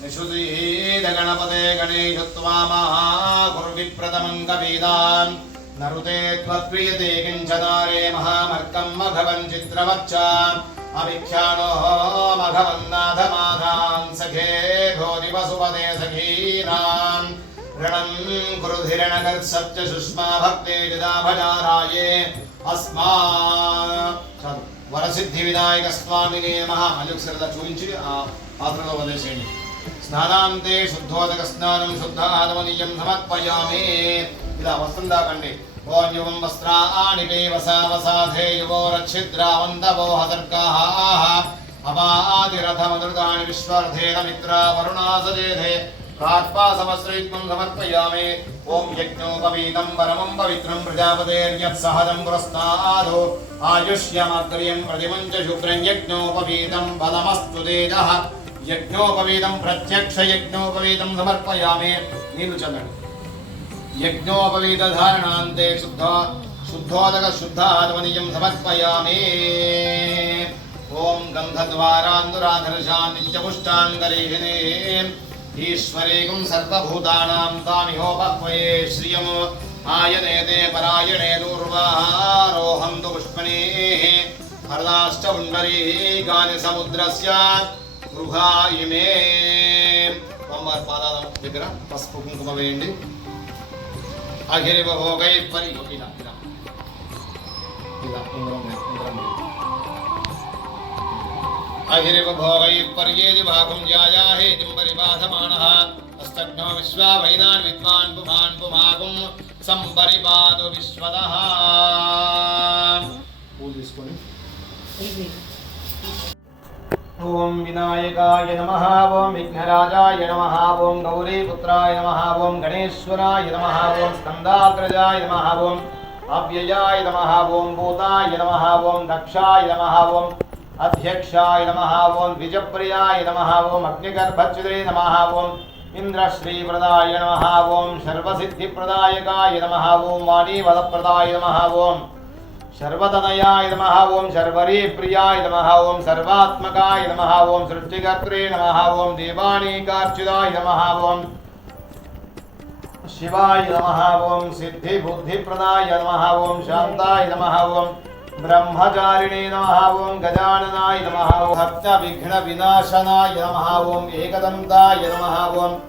निषुधीदगणपते गणेशत्वामहागुरुविप्रथमम् कवीदान् नरुते त्वत्प्रियते किञ्चनारे महामर्कम् मघवन् चित्रवच्च अभिख्यानो मघवन्नाथमाधान् सखे भोदिवसुपदे सखीनाम् ऋणम् कुरुधिरणकर्सत्य सुष्मा भक्ते जदा भजाराये अस्मा చదువు. వరసిద్ధి వినాయక స్వామిని నమః మళ్ళీ ఒకసారి ఇలా చూపించి ఆ పాత్రలో వదిలేసేయండి స్నానాంతే శుద్ధోదక స్నానం శుద్ధ ఆదమనీయం సమర్పయామి. ఇలా వస్త్రం దాకండి ఓర్యువం యువం వస్త్రాణి వసావసాధే యువో రక్షిద్రావంతవో హసర్గాః. అపాదిరథమదృతాని విశ్వర్ధేన మిత్ర వరుణాసజేధే. ప్రాత్పాసమశ్రయుగ్మం సమర్పయామి. ఓం యజ్ఞోపవీతం పరమం పవిత్రం ప్రజాపతేర్యత్సహజం పురస్తాదో ఆయుష్యమగ్ర్యం ప్రతిమం చ శుభ్రం యజ్ఞోపవీతం బలమస్తు తేజః. యజ్ఞోపవీతం ప్రత్యక్ష యజ్ఞోపవీతం సమర్పయామే నీళ్ళు చల్లండి యజ్ఞోపవీత ధారణాంతే శుద్ధ శుద్ధోదక శుద్ధాత్మనియం సమర్పయామే. ఓం గంధద్వారాందురాధర్షా నిత్యముష్టాంగరీహినే ఈశ్వరేకం సర్వభూతానాం తామిహోపక్వయే శ్రియం. ఆయనేదే పరాయణే దూర్వారోహంతు పుష్పణే. హరదాశ్చ పుండరీకాని సముద్రస్య గృహా ఇమే అమ్మవారి పాదాల దగ్గర పసుపు కుంకుమ వేయండి అఖిరివభోగై పరి ఇలా ఇలా ఇలా ఉంగరం లేదు, ఉంగరం లేదు. అఖిరివభోగై పర్యేది భాగం యాయాహేతిం పరిబాధమానః అస్తఘ్నో విశ్వా వైనాన్ విద్వాన్ పుమాన్ పుమాగం సంపరిపాదు విశ్వదః పూలు తీసుకొని ఓం వినాయకాయ నమ ఓం విఘ్నరాజాయ నమ ఓం గౌరీపుత్రాయ నమ ఓం గణేశ్వరాయ నమ ఓం స్కందాగ్రజాయ నమ ఓం అవ్యయాయ నమ ఓం భూతాయ నమ ఓం దక్షాయ నమ ఓం అధ్యక్షాయ నమ ఓం ద్విజప్రియాయ నమ ఓం అగ్నిగర్భచ్యుతే నమ ఓం ఇంద్రశ్రీప్రదాయ నమ ఓం సర్వసిద్ధిప్రదాయకాయ నమ ఓం వాణీవదప్రదాయ నమ ఓం शर्वतनयाय नमः ॐ शर्वरी प्रियाय नमः ॐ सर्वात्मकाय नमः ॐ सृष्टिकर्त्रे नमः ॐ देवाणीकार्चिताय नमः ॐ शिवाय नमः ॐ सिद्धिबुद्धिप्रदाय नमः ॐ शान्ताय नमः ॐ ब्रह्मचारिणे नमः ॐ गजाननाय नमः ॐ हत्याविघ्नविनाशनाय नमः ॐ एकदन्ताय नमः ॐ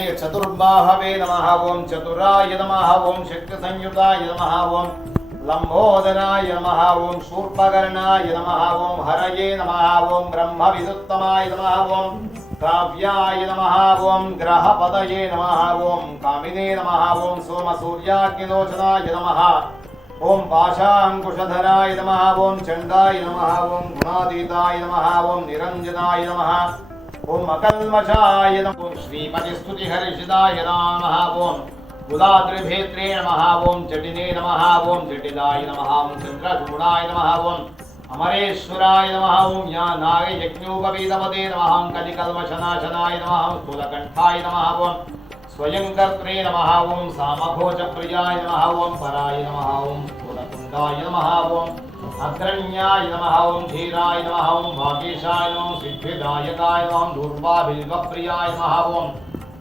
एकचतुर्बाहवे नमः ॐ चतुराय नमः ॐ शक्तिसंयुताय नमः ॐ లంబోదరాయ నమ ఓం శూర్పకర్ణాయ నమ ఓం హరయే నమ ఓం బ్రహ్మ విదుత్తమాయ నమ ఓం కావ్యాయ నమ ఓం గ్రహపదయే నమ ఓం కామినే నమ ఓం సోమ సూర్యాగ్నిలోచనాయ నమ ఓం పాశాంకుశధరాయ నమ ఓం చండాయ నమ ఓం గుణాతీతాయ నమ ఓం నిరంజనాయ నమ ఓం అకల్మషాయ నమ ఓం శ్రీమతి స్తుతి హర్షిదాయ నమ ఓం उदात्रिभेत्रे नमः चटिने जटिने नमः ओम जटिलाय नमः अमरेश्वराय नमः या ज्ञानाय यज्ञोपवीतपते नमः ओम कलिकल्मशनाशनाय नमः ओम स्थूलकण्ठाय नमः ओम स्वयंकर्त्रे नमः सामभोजप्रियाय नमः पराय नमः ओम स्थूलकुण्डाय अग्रण्याय नमः धीराय नमः भागेशाय नमः सिद्धिदायकाय नमः दुर्वाभिल्वप्रियाय नमः ओम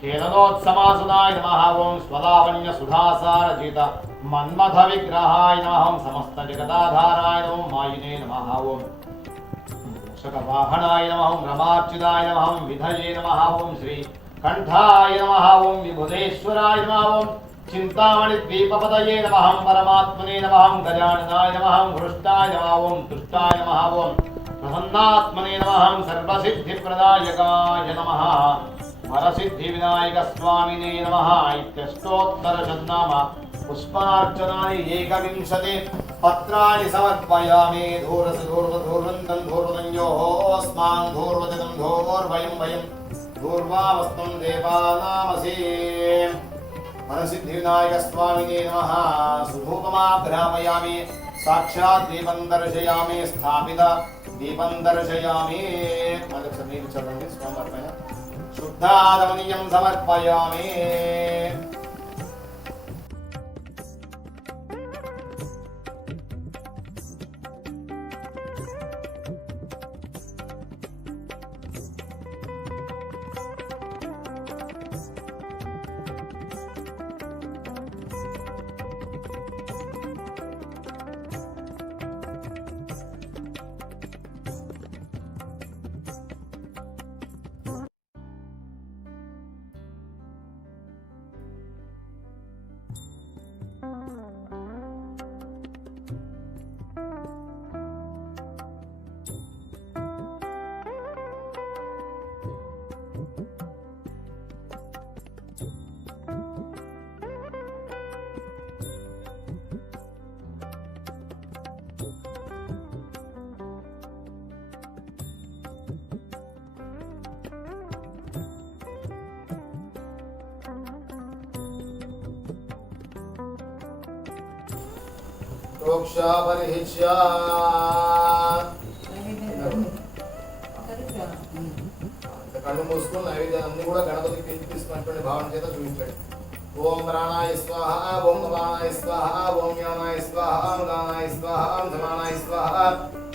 खेलनोत्समासुदाय नमः ॐ स्वलावण्यसुधासारजित मन्मथविग्रहाय नमः ॐ समस्तजगदाधाराय नमो मायिने नमः ॐ शकवाहनाय नमः ॐ रमार्चिताय नमः ॐ विधये नमः ॐ श्री कण्ठाय नमः ॐ विबुधेश्वराय नमः ॐ चिन्तामणिद्वीपपदये नमः ॐ परमात्मने नमः ॐ गजाननाय नमः ॐ हृष्टाय नमः ॐ तुष्टाय नमः ॐ प्रसन्नात्मने नमः ॐ सर्वसिद्धिप्रदायकाय नमः वरसिद्धिविनायकस्वामिने नमः। इत्यष्टोत्तरशन्नाम पुष्पार्चनानि एकविंशति। पत्राणि समर्पयामि। धूरसधूर्वधूर्वन्दं धूर्वदञ्जोऽस्मान् धूर्वजनं धोर्वयं वयं। धूर्वावस्तं देवानामसि। वरसिद्धिविनायकस्वामिने नमः। सुभूपमा भ्रामयामि। साक्षात् दीपं दर्शयामि। स्थापित दीपं दर्शयामि। समर्पय दादमनीयं समर्पयामि ప్రోక్షాపరిహిష్యా కళ్ళు మూసుకుని నైవేద్యాన్ని కూడా గణపతికి తీసుకున్నటువంటి భావన చేత చూపించాడు ఓం ప్రాణాయ స్వాహ ఓం అపానాయ స్వాహ ఓం యానాయ స్వాహ ఉదానాయ స్వాహ సమానాయ స్వాహ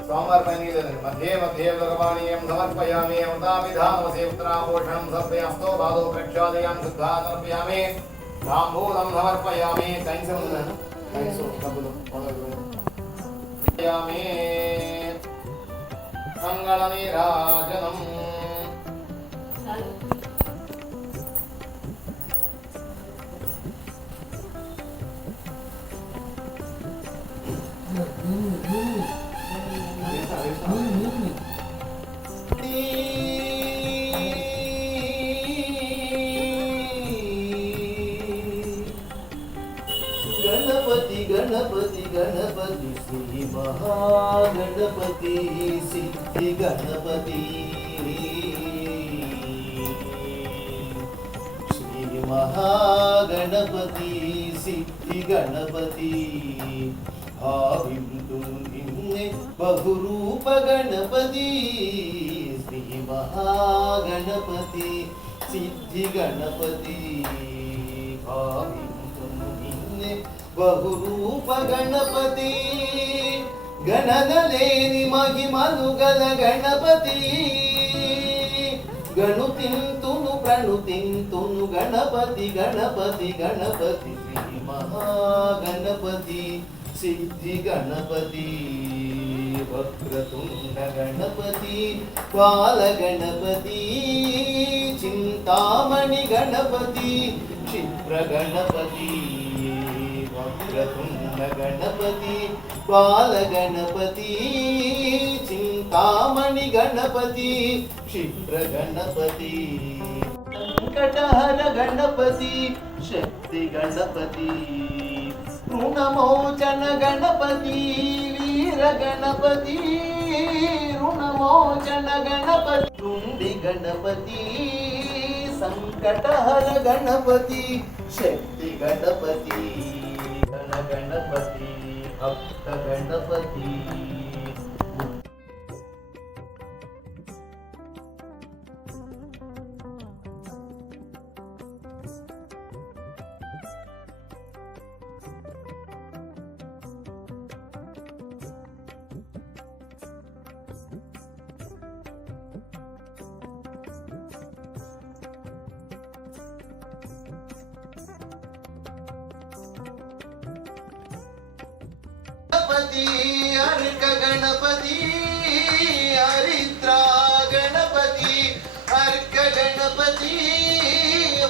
స్వామివారి పైన లేదండి మధ్యే మధ్యే భగవానీయం సమర్పయామి అమృతాభిధానమసే ఉత్తరాపోషణం సమర్పయాస్తో బాధో ప్రక్షాళయాం శుద్ధా సమర్పయామి తాంబూలం సమర్పయామి థ్యాంక్స్ ఉందండి డబ్బులు మంగళ నీరాజనం గణపతి సిద్ధి గణపతి. శ్రీ మహాగణపతి సిద్ధి గణపతి. భావింతు నిన్నే బహురూప గణపతి. శ్రీ మహాగణపతి సిద్ధి గణపతి. భావింతు నిన్నే బహురూప గణపతి. ಗಣದಲೇ ನಿಮಗೆ ಮನುಗಲ ಗಣಪತಿ. ಗಣು ತಿಂತುನು ಪ್ರಣು ತಿಂತುನು ಗಣಪತಿ ಗಣಪತಿ ಗಣಪತಿ, ಶ್ರೀ ಮಹಾ ಗಣಪತಿ ಸಿದ್ಧಿ ಗಣಪತಿ, ವಕ್ರತುಂಡ ಗಣಪತಿ ಬಾಲ ಗಣಪತಿ, ಚಿಂತಾಮಣಿ ಗಣಪತಿ ಚಿತ್ರ ಗಣಪತಿ, ವಕ್ರತುಂಡ గణపతి బాల గణపతి చింతామణి గణపతి క్షిప్ర గణపతి వెంకటహర గణపతి శక్తి గణపతి రుణమోచన గణపతి వీర గణపతి రుణమోచన గణపతి రుండి గణపతి సంకటహర గణపతి శక్తి గణపతి. गणपति अब तक गणपति गणपती अर्क गणपती हरिद्रा गणपती अर्क गणपती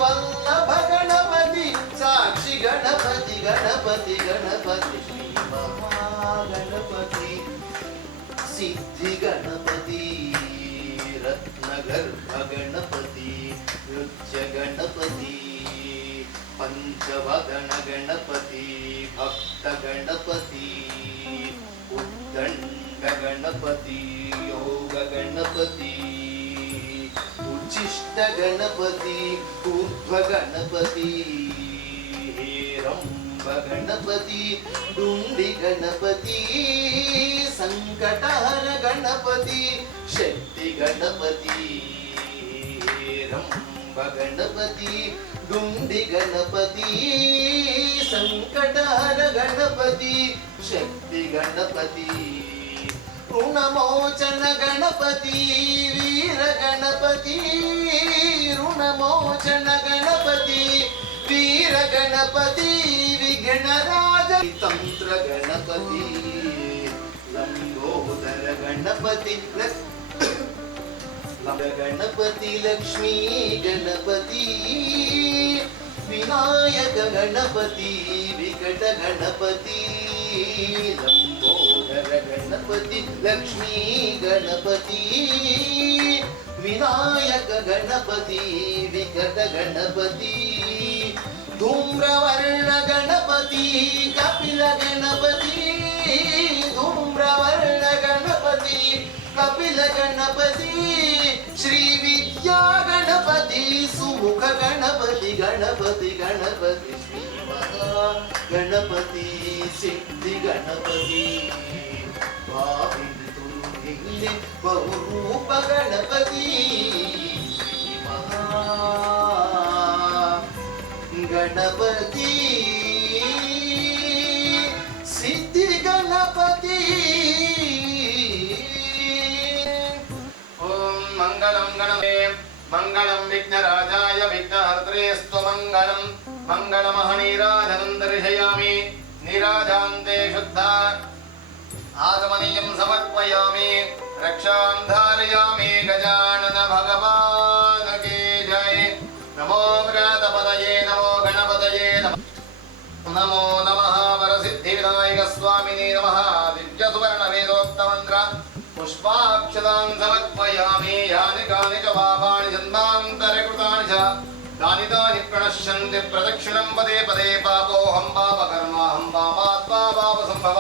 वल्लभ गणपती साक्षी गणपती गणपती गणपती गणपती सिद्धी गणपती रत्नगर्भ गणपती नृत्य गणपती. पंचवगण गणपती भक्त गणपती उद्दंड गणपती योग गणपती उच्चिष्ट गणपती ऊर्ध्व गणपती हेरंब गणपती डुंबी गणपती संकटहर गणपती शक्ती गणपती हेरंब ಗಣಪತಿ ಗುಂಡಿ ಗಣಪತಿ ಸಂಕಟಹರ ಗಣಪತಿ, ಶಕ್ತಿ ಗಣಪತಿ, ಋಣಮೋಚನ ಗಣಪತಿ, ವೀರ ಗಣಪತಿ, ಋಣಮೋಚನ ಗಣಪತಿ, ವೀರ ಗಣಪತಿ, ವಿಘ್ನರಾಜ, ತಂತ್ರ ಗಣಪತಿ ಲಂಬೋದರ ಗಣಪತಿ गणपति लक्ष्मी गणपति विनायक गणपति विकट गणपति लम्बोदर गणपति लक्ष्मी गणपति विनायक गणपति विकट गणपति धूम्रवर्ण गणपति कपिल गणपति धूम्रवर्ण गणपति कपिल गणपति ಶ್ರೀ ವಿದ್ಯಾ ಗಣಪತಿ, ಸುಮುಖ ಗಣಪತಿ ಗಣಪತಿ ಗಣಪತಿ ಗಣಪತಿ ಸಿದ್ಧಿ ಗಣಪತಿ. ಭಾವಿತು ಇಲ್ಲಿ ಬಹುರೂಪ ಗಣಪತಿ ಗಣಪತಿ ಸಿದ್ಧಿ ಗಣಪತಿ. మంగళం విఘ్నరాజాయ విఘ్నహర్త్రే స్వమంగళం మంగళమహనీరాజనం దర్శయామి నిరాజాంతే శుద్ధ ఆగమనీయం సమర్పయామి రక్షాం ధారయామి గజానన భగవాన్ కే జయ నమో వ్రాతపదయే నమో గణపదయే నమో నమః వరసిద్ధి వినాయక స్వామిని నమః దివ్య సువర్ణ వేదోక్త మంత్ర పుష్పాక్షతాం సమర్పయామి యాని కాని చ పాపాని జన్మాంతరకృతాని చ. కాని తాని ప్రణశ్యంతి ప్రదక్షిణం పదే పదే పాపోహం పాపకర్మాహం పాపాత్మా పాప సంభవ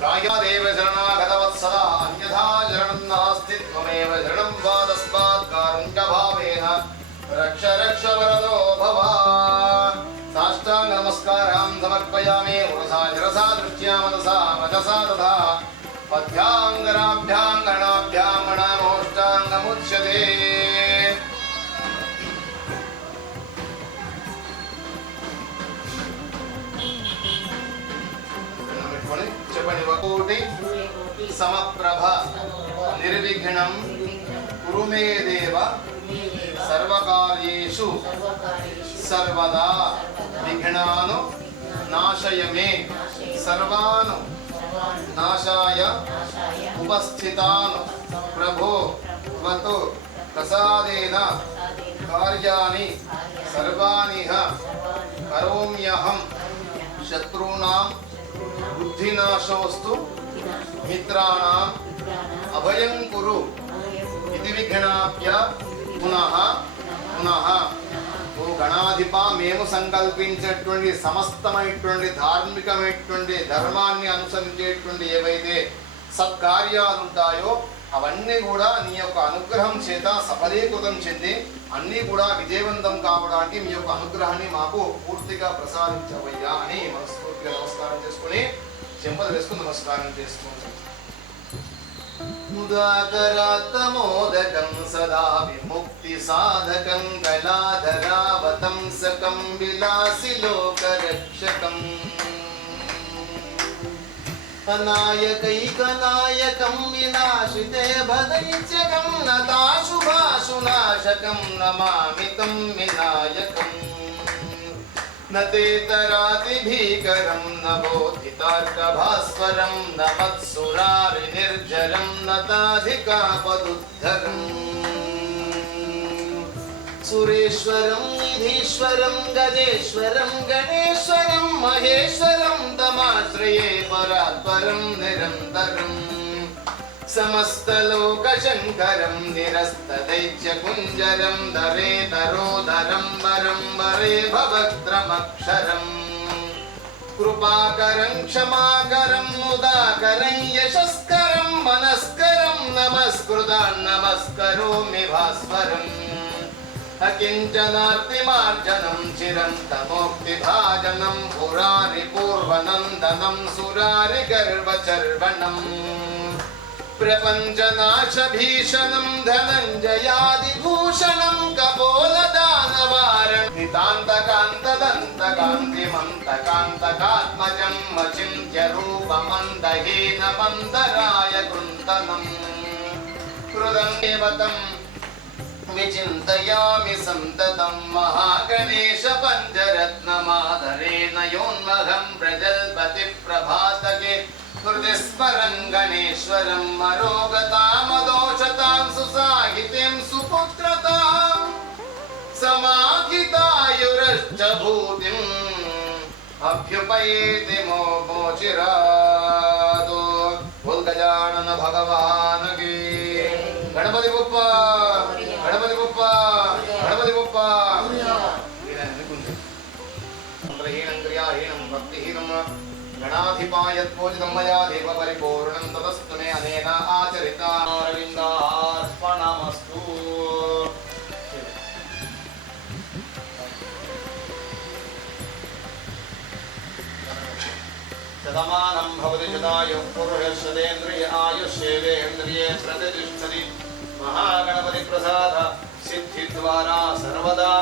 రాయాదేవ శరణాగతవత్సదా అన్యథా శరణం నాస్తి త్వమేవ శరణం వా తస్మాత్ కారుణ్యభావేన. రక్ష రక్ష వరదో భవ. సాష్టాంగ నమస్కారం సమర్పయామి ఉరసా శిరసా దృష్ట్యా మనసా వచసా గణాభ్యాం గణామోష్టాంగముచ్యతే చెప్పండి ఒకటి సమప్రభ నిర్విఘ్నం కురు మే దేవ సర్వకార్యేషు సర్వదా విఘ్నాను నాశయమే సర్వాను नाशाय उपस्थितान् प्रभो त्वतु प्रसादेन कार्याणि सर्वाणि करोम्यहं। शत्रूणां बुद्धिनाशोऽस्तु। मित्राणाम् अभयं कुरु। इति विघ्नाप्य पुनः पुनः। గణాధిప మేము సంకల్పించేటువంటి సమస్తమైనటువంటి ధార్మికమైనటువంటి ధర్మాన్ని అనుసరించేటువంటి ఏవైతే సత్కార్యాలు ఉంటాయో అవన్నీ కూడా నీ యొక్క అనుగ్రహం చేత సఫలీకృతం చెంది అన్నీ కూడా విజయవంతం కావడానికి మీ యొక్క అనుగ్రహాన్ని మాకు పూర్తిగా ప్రసాదించవయ్యా అని మనస్ఫూర్తిగా నమస్కారం చేసుకుని చెంపలు వేసుకుని నమస్కారం చేసుకుంటాం ముదాకరాత్తమోదకం సదా విముక్తి సాధకం కళాధరావతంసకం విలాసి లోకరక్షకం అనాయకైకనాయకం వినాశితే భదైత్యకం నతాశుభాశునాశకం నమామితం न तेतरातिभीकरं नभोधितार्कभास्वरं न मत्सुरारिनिर्जरं न ताधिकापदुद्धरम् सुरेश्वरं विधीश्वरं गजेश्वरं गणेश्वरं महेश्वरं तमाश्रये परात्परं निरन्तरम्। వరం వరే భవద్రమక్షరం కృపాకరం క్షమాకరం ముదాకరం యశస్కరం మనస్కరం నమస్కృతాన్ నమస్కరోమి భాస్వరం. అకించనార్తిమార్జనం చిరంతమోక్తిభాజనం పురారి పూర్వనందనం సురారి గర్వచర్వణం ప్రపంచనాశభీషణం ధనంజయాదిభూషణం కపోలదానవారం నితాంతకాంతదంతకాంతిమంతకాంతకాత్మజం మచింత్య రూపమందహీన మందరాయ కృంతనం హృదయేవతం విచింతయామి సంతతం మహాగణేశ विचिन्तयामि सन्ततं महागणेश पञ्चरत्नमाधरेण योन्मघं प्रजल्पति प्रभातके हृदि स्मरं गणेश्वरं मरोगतामदोषतां सुसाहितिं सुपुत्रतां समाहितायुरश्च भूतिम् अभ्युपयेति मोचिरादो भगवान् की गणपति बुप्पा! गणाधिपायत्वोचितं मया देवपरिपूर्णं ततस्तु मे अनेन शतमानं भवति शतायुः पुरुषः आयुष्येवेन्द्रिये प्रतिष्ठति। महागणपतिप्रसाद सिद्धिद्वारा सर्वदा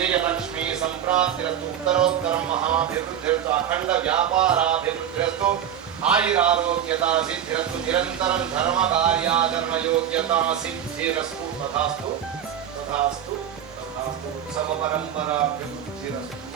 विजयलक्ष्मी सम्प्राप्तिरस्तु उत्तरोत्तरं महाभिवृद्धिरस्तु अखण्डव्यापाराभिवृद्धिरस्तु आयुरारोग्यता सिद्धिरस्तु निरन्तरं धर्मकार्याधर्मयोग्यता सिद्धिरस्तु तथास्तु तथास्तु तथास्तु समपरम्पराभिवृद्धिरस्तु